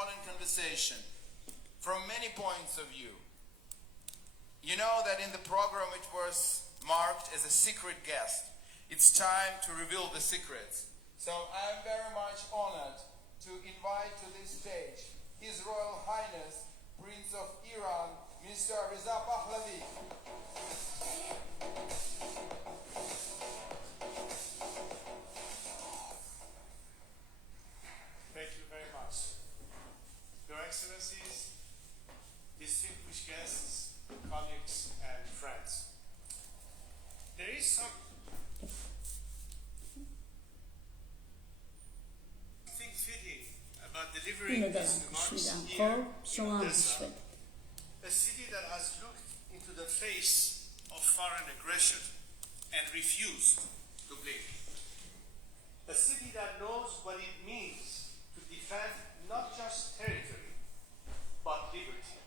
important conversation from many points of view. You know that in the program which was marked as a secret guest, it's time to reveal the secrets. So I'm very much honored to invite to this stage His Royal Highness, Prince of Iran, Mr. Reza Pahlavi. Thank you very much. Your Excellencies, distinguished guests, colleagues, and friends. There is something fitting about delivering this remarks here in Odessa, a city that has looked into the face of foreign aggression and refused to blink. A city that knows what it means to defend not just territory, but liberty.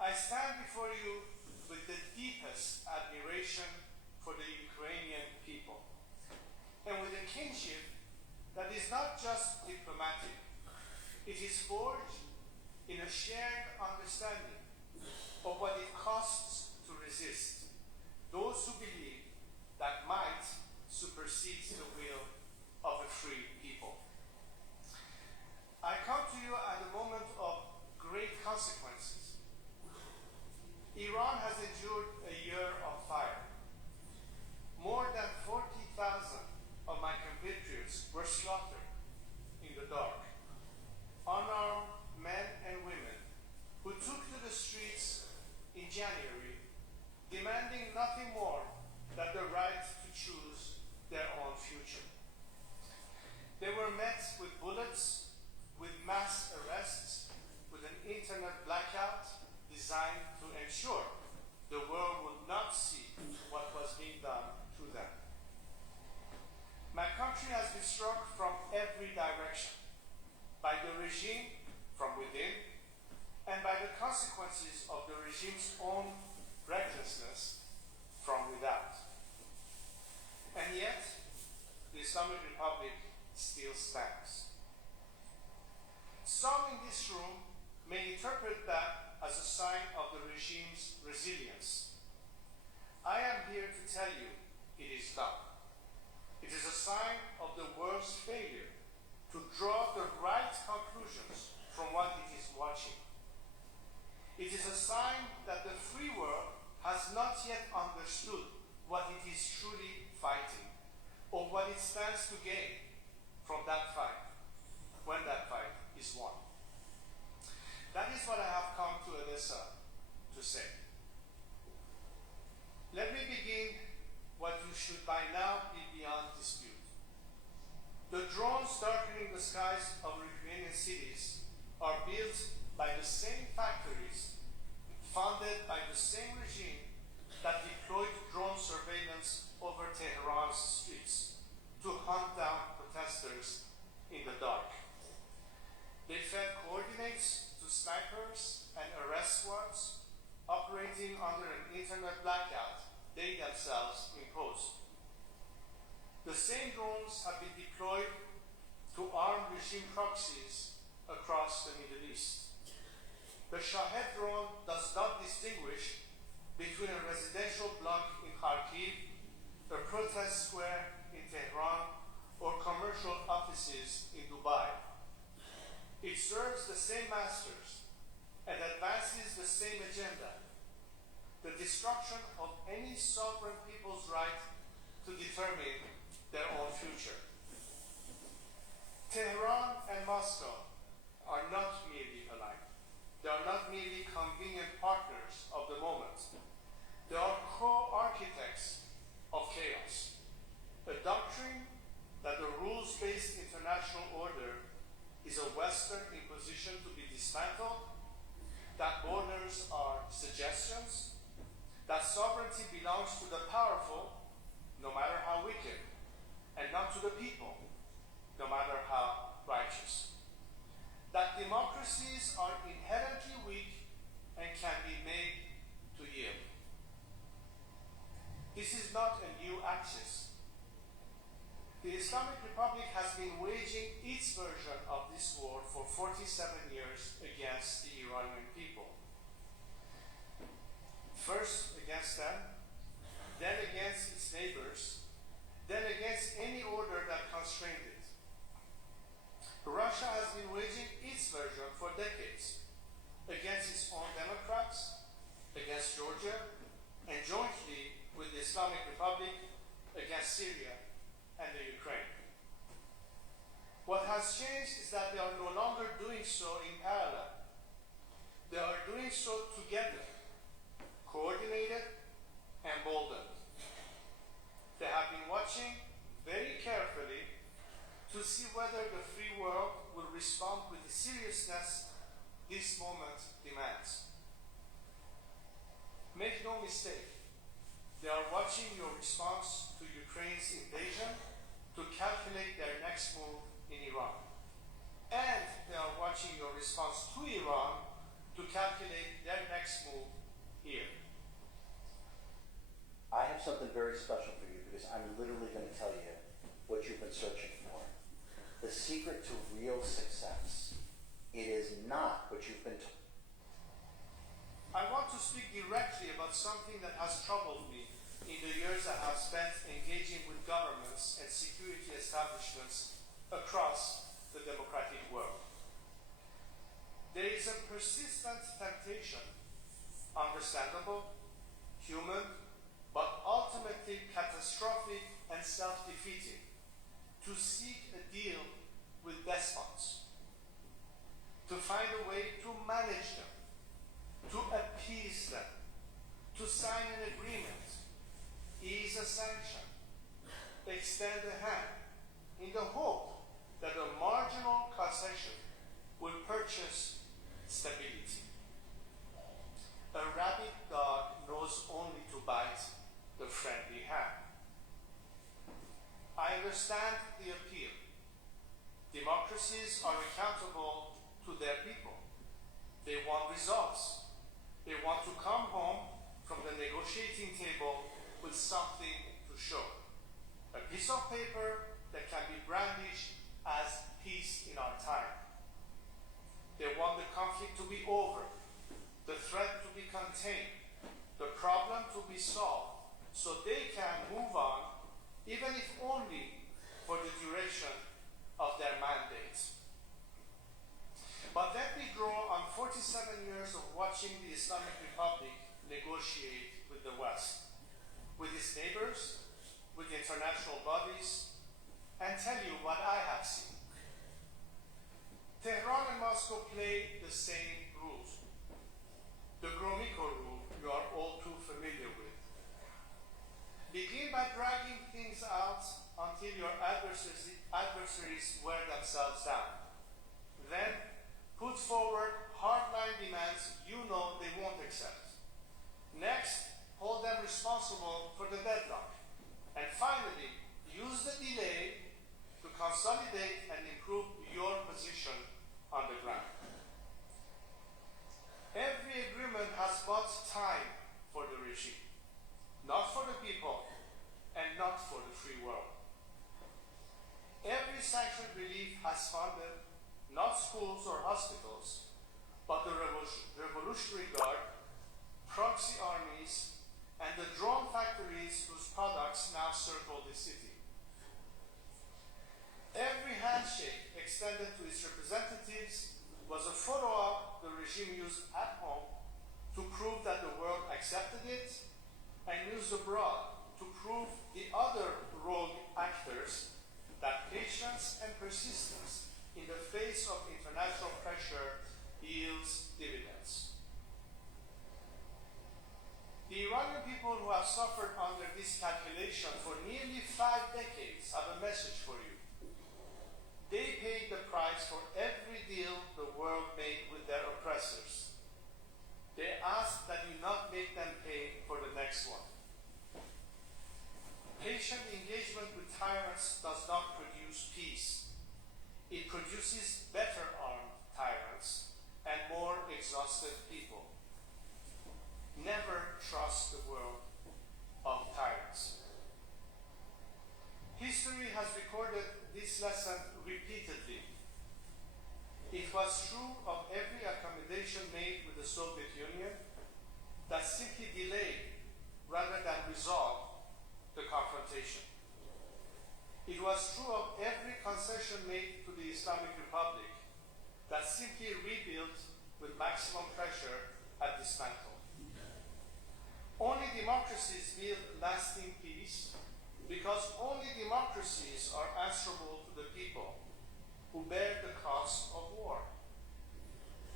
I stand before you with the deepest admiration for the Ukrainian people, and with a kinship that is not just diplomatic. It is forged in a shared understanding of what it costs to resist those who believe that might supersedes the will of a free people. I come to you at a moment of great consequences. Iran has endured a year of fire. More than 40,000 of my compatriots were slaughtered in the dark. Unarmed men and women who took to the streets in January, demanding nothing more than the right to choose their own future. They were met with bullets, with mass arrests, with an internet blackout designed to ensure the world would not see what was being done to them. My country has been struck from every direction, by the regime from within, and by the consequences of the regime's own recklessness from without. And yet, the Islamic Republic still stands. Some in this room may interpret that as a sign of the regime's resilience. I am here to tell you it is not. It is a sign of the world's failure to draw the right conclusions from what it is watching. It is a sign that the free world has not yet understood what it is truly fighting, or what it stands to gain from that fight, when that fight is won. That is what I have come to Odessa to say. Let me begin what you should by now be beyond dispute. The drones darkening the skies of Ukrainian cities are built by the same factories, funded by the same regime that deployed drone surveillance over Tehran's streets to hunt down protesters in the dark. They fed coordinates to snipers and arrest squads operating under an internet blackout they themselves imposed. The same drones have been deployed to arm regime proxies across the Middle East. The Shahed drone does not distinguish between a residential block in Kharkiv, a protest square in Tehran, or commercial offices in Dubai. It serves the same masters and advances the same agenda: the destruction of any sovereign people's right to determine their own future. Tehran and Moscow are not merely alike. They are not merely convenient partners of the moment. They are co-architects of chaos. A doctrine that the rules-based international order is a Western imposition to be dismantled, that borders are suggestions, that sovereignty belongs to the powerful, no matter how wicked, and not to the people, no matter how righteous. That democracies are inherently weak and can be made to yield. This is not a new axis. The Islamic Republic has been waging its version of this war for 47 years against the Iranian people. First against them, then against its neighbors, then against any order that constrained it. Russia has been waging its version for decades against its own democrats, against Georgia, and jointly with the Islamic Republic against Syria and the Ukraine. What has changed is that they are no longer doing so in parallel. They are doing so together, coordinated and emboldened. They have been watching very carefully to see whether the free world will respond with the seriousness this moment demands. Make no mistake, they are watching your response to Ukraine's invasion to calculate their next move in Iran. And they are watching your response to Iran to calculate their next move here. I have something very special for you because I'm literally going to tell you what you've been searching for. The secret to real success. It is not what you've been told. I want to speak directly about something that has troubled me in the years I have spent engaging with governments and security establishments across the democratic world. There is a persistent temptation, understandable, human, but ultimately catastrophic and self-defeating, to seek a deal with despots, to find a way to manage them, to appease them, to sign an agreement, ease a sanction, extend a hand, in the hope that a marginal concession will purchase stability. A rabid dog knows only to bite the friendly hand. I understand the appeal. Democracies are accountable to their people. They want results. They want to come home from the negotiating table with something to show. A piece of paper that can be brandished as peace in our time. They want the conflict to be over, the threat to be contained, the problem to be solved, so they can move on, even if only for the duration of their mandates. But let me draw on 47 years of watching the Islamic Republic negotiate with the West, with its neighbors, with international bodies, and tell you what I have seen. Tehran and Moscow play the same rules. The Gromyko rule you are all too familiar with. Begin by dragging things out until your adversaries wear themselves down. Then put forward hardline demands you know they won't accept. Next, hold them responsible for the deadlock. And finally, use the delay to consolidate and improve your position on the ground. Every agreement has bought time for the regime, not for the people, and not for the free world. Every sanction relief has funded not schools or hospitals, but the Revolutionary Guard, proxy armies, and the drone factories whose products now circle the city. Every handshake extended to its representatives was a photo op the regime used at home to prove that the world accepted it, and used abroad to prove the other rogue actors that patience and persistence in the face of international pressure yields dividends. The Iranian people who have suffered under this calculation for nearly 5 decades have a message for you. They paid the price for every deal the world made with their oppressors. They ask that you not make them pay for the next one. Patient engagement with tyrants does not produce peace. It produces better armed tyrants and more exhausted people. Never trust the world of tyrants. History has recorded lesson repeatedly. It was true of every accommodation made with the Soviet Union that simply delayed rather than resolved the confrontation. It was true of every concession made to the Islamic Republic that simply rebuilt with maximum pressure and dismantled. Only democracies build lasting peace because only democracies are answerable to the people who bear the cost of war.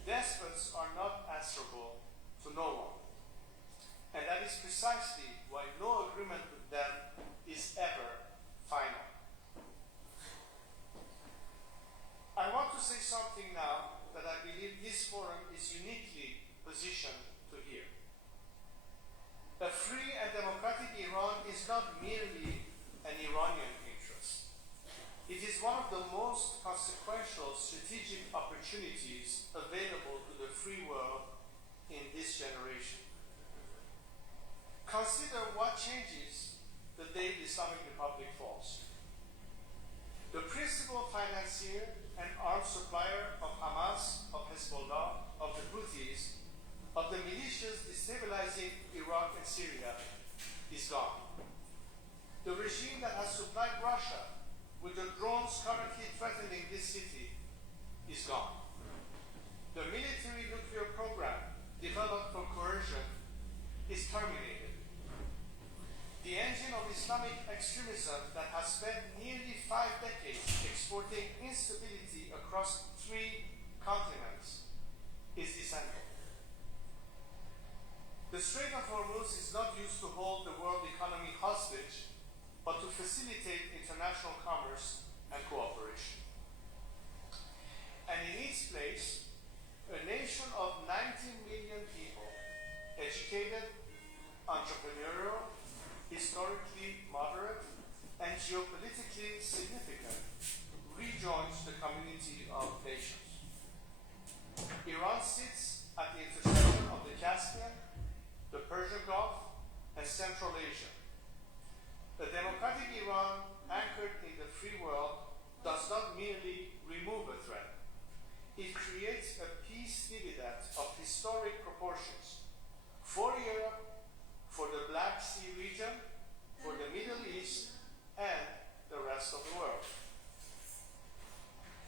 Despots are not answerable to no one. And that is precisely why no agreement with them is ever final. I want to say something now that I believe this forum is uniquely positioned to hear. A free and democratic Iran is not merely an Iranian interest. It is one of the most consequential strategic opportunities available to the free world in this generation. Consider what changes the day the Islamic Republic falls. The principal financier and arms supplier of Hamas, of Hezbollah, of the Houthis, of the militias destabilizing Iraq and Syria is gone. The regime that has supplied Russia with the drones currently threatening this city is gone. The military nuclear program developed for coercion is terminated. The engine of Islamic extremism that has spent nearly 5 decades exporting instability across 3 continents is dismantled. The Strait of Hormuz is not used to hold the world economy hostage, but to facilitate international commerce and cooperation. And in its place, a nation of 90 million people, educated, entrepreneurial, historically moderate, and geopolitically significant, rejoins the community of nations. Iran sits at the intersection of the Caspian, the Persian Gulf, and Central Asia. A democratic Iran anchored in the free world does not merely remove a threat. It creates a peace dividend of historic proportions for Europe, for the Black Sea region, for the Middle East, and the rest of the world.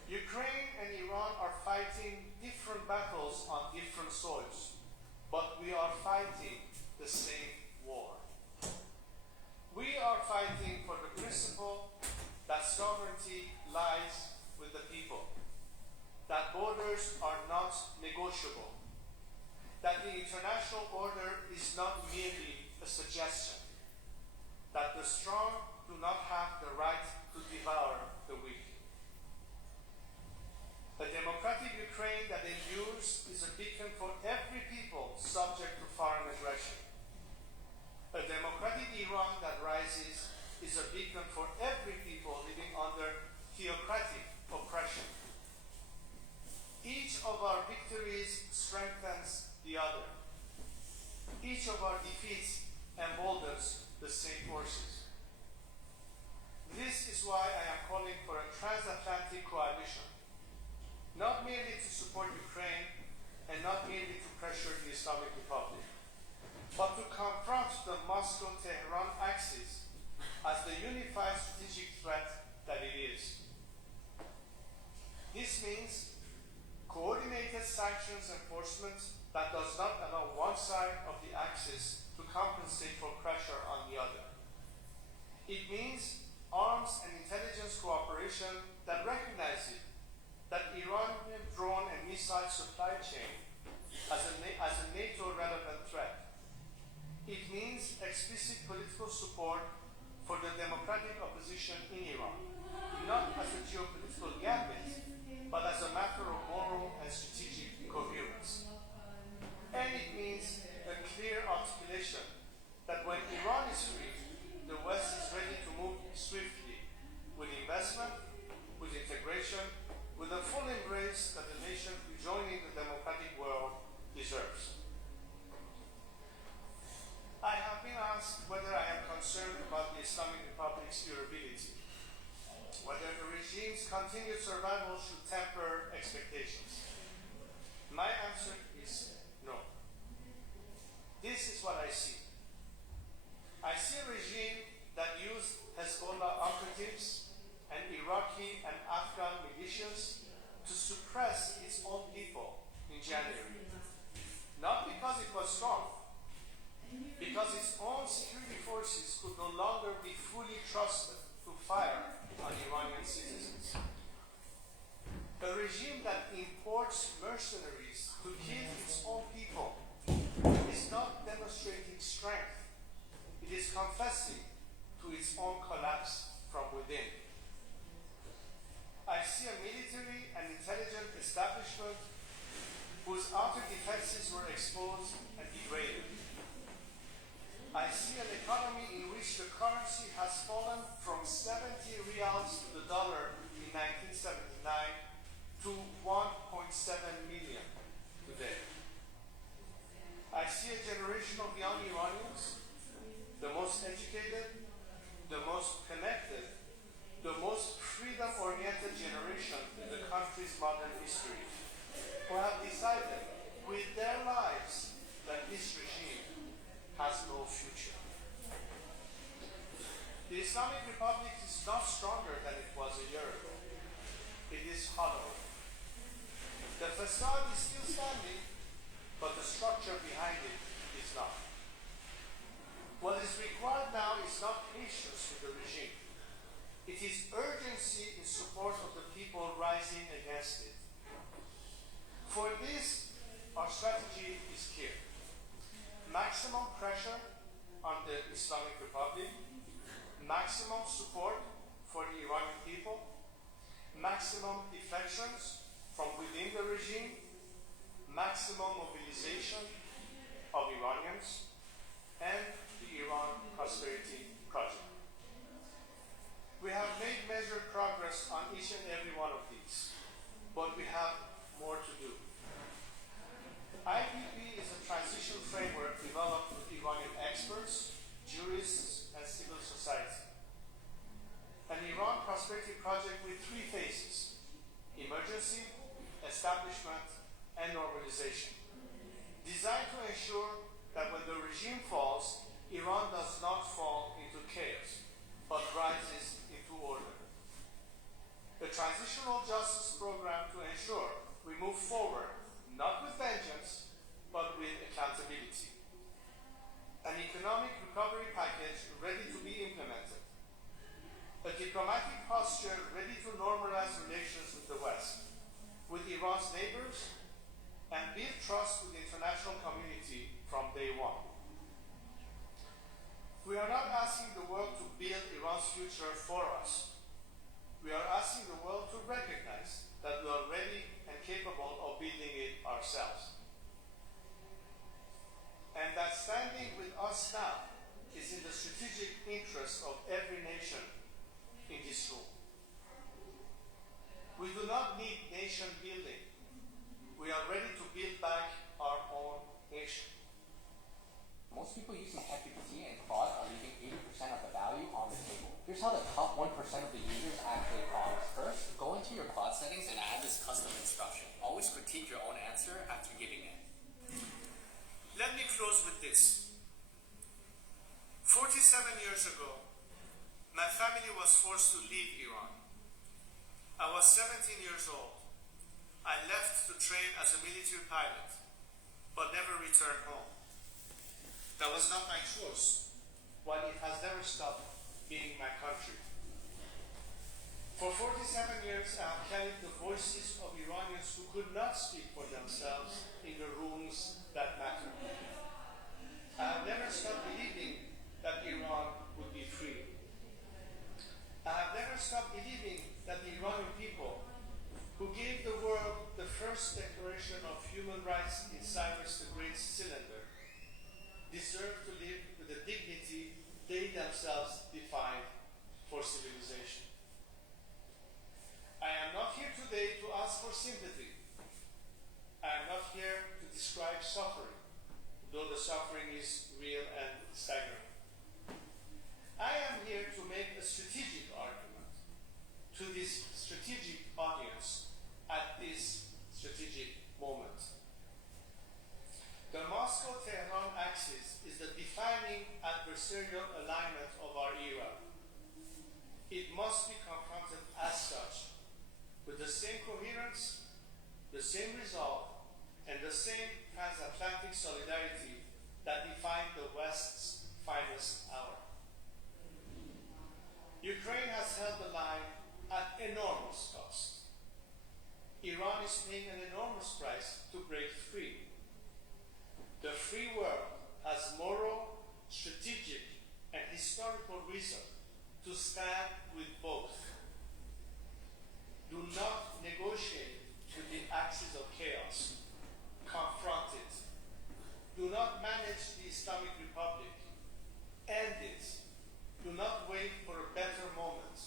Ukraine and Iran are fighting different battles on different soils, but we are fighting the same war. We are fighting for the principle that sovereignty lies with the people, that borders are not negotiable, that the international order is not merely a suggestion, that the strong do not have the right to devour the weak. A democratic Ukraine that endures is a beacon for every people subject to foreign aggression. A democratic Iran that rises is a beacon for every people living under theocratic oppression. Each of our victories strengthens the other. Each of our defeats emboldens the same forces. This is why I am calling for a transatlantic coalition, not merely to support Ukraine and not merely to pressure the Islamic Republic, but to confront the Moscow-Tehran axis as the unified strategic threat that it is. This means coordinated sanctions enforcement that does not allow one side of the axis to compensate for pressure on the other. It means arms and intelligence cooperation that recognizes that Iranian drone and missile supply chain as a NATO-relevant threat. It means explicit political support for the democratic opposition in Iran, not as a geopolitical gambit, but as a matter of moral and strategic coherence. And it means a clear articulation that when Iran is free, the West is ready to move swiftly with investment, with integration, with the full embrace that the nation rejoining the democratic world deserves. I have been asked whether I am concerned about the Islamic Republic's durability. means continued survival should temper expectations? My answer is no. This is what I see. I see a regime that used Hezbollah operatives and Iraqi and Afghan militias to suppress its own people in January. Not because it was strong, because its own security forces could no longer be fully trusted to fire on Iranian citizens. A regime that imports mercenaries to kill its own people is not demonstrating strength. It is confessing to its own collapse from within. I see a military and intelligent establishment whose outer defenses were exposed and degraded. I see an economy in which the currency has fallen from 70 riyals to the dollar in 1979 to 1.7 million today. I see a generation of young Iranians, the most educated, the most connected, the most freedom-oriented generation in the country's modern history, who have decided with their lives that this regime has no future. The Islamic Republic is not stronger than it was a year ago. It is hollow. The facade is still standing, but the structure behind it is not. What is required now is not patience with the regime. It is urgency in support of the people rising against it. For this, our strategy is clear. Maximum pressure on the Islamic Republic, maximum support for the Iranian people, maximum defections from within the regime, maximum mobilization of Iranians, and the Iran Prosperity Project. We have made measured progress on each and every one of these, but we have more to do. IPP is a transition framework developed with Iranian experts, jurists, and civil society. An Iran Prosperity Project with 3 phases: emergency, establishment, and normalization, designed to ensure that when the regime falls, Iran does not fall into chaos, but rises into order. The transitional justice program to ensure we move forward, not with vengeance, but with accountability. An economic recovery package ready to be implemented. A diplomatic posture ready to normalize relations with the West, with Iran's neighbors, and build trust with the international community from day one. We are not asking the world to build Iran's future for us. We are asking the world to recognize that we are ready and capable of building it ourselves. And that standing with us now is in the strategic interest of every nation in this room. We do not need nation building. We are ready to build back our own nation. Most people using ChatGPT and Claude are leaving 80% of the value on the table. Here's how the top 1% of the users actually code. First, go into your Claude settings and add this custom instruction. Always critique your own answer after giving it. Let me close with this. 47 years ago, my family was forced to leave Iran. I was 17 years old. I left to train as a military pilot, but never returned home. That was not my choice, while it has never stopped being my country. For 47 years, I have carried the voices of Iranians who could not speak for themselves in the rooms that matter. I have never stopped believing that Iran would be free. I have never stopped believing that the Iranian people, who gave the world the first declaration of human rights in Cyrus the Great's cylinder, deserve to live with the dignity they themselves defined for civilization. I am not here today to ask for sympathy. I am not here to describe suffering, though the suffering is real and staggering. I am here to make a strategic argument. To this strategic adversarial alignment of our era. It must be confronted as such, with the same coherence, the same resolve, and the same transatlantic solidarity that defined the West's finest hour. Ukraine has held the line at enormous cost. Iran is paying an enormous price to break free. The free world has moral, strategic, and historical reason to stand with both. Do not negotiate with the axis of chaos. Confront it. Do not manage the Islamic Republic. End it. Do not wait for a better moment.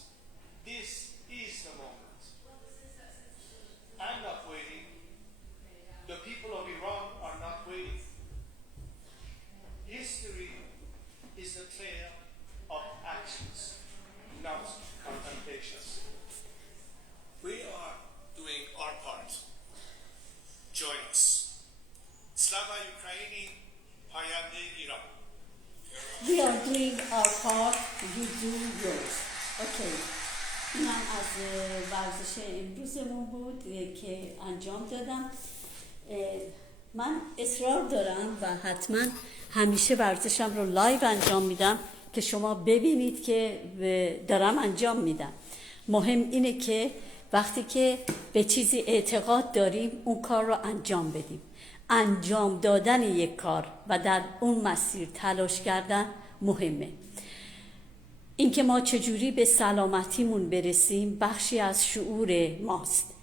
This is the moment. I'm not waiting. The people of Iran are not waiting. History is the tale of actions, not contemplations. We are doing our part. Join us. Slava Ukraini, Payande Iran. We are doing our part, you do yours. Okay. این هم از ورزش امروزمون بود که انجام دادم. من اصرار دارم و حتما همیشه ورزشم رو لایو انجام میدم که شما ببینید که دارم انجام میدم. مهم اینه که وقتی که به چیزی اعتقاد داریم اون کار رو انجام بدیم. انجام دادن یک کار و در اون مسیر تلاش کردن مهمه. اینکه ما چجوری به سلامتیمون برسیم بخشی از شعور ماست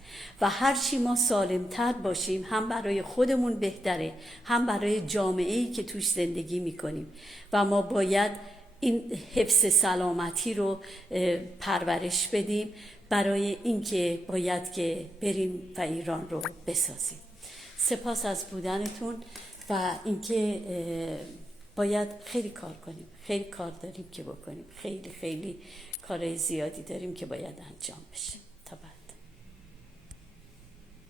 و هرچی ما سالمتر باشیم هم برای خودمون بهتره، هم برای جامعه‌ای که توش زندگی میکنیم و ما باید این حفظ سلامتی رو پرورش بدیم برای اینکه باید که بریم و ایران رو بسازیم. سپاس از بودنتون و اینکه باید خیلی کار کنیم، خیلی کار داریم که بکنیم، خیلی کارهای زیادی داریم که باید انجام بشه.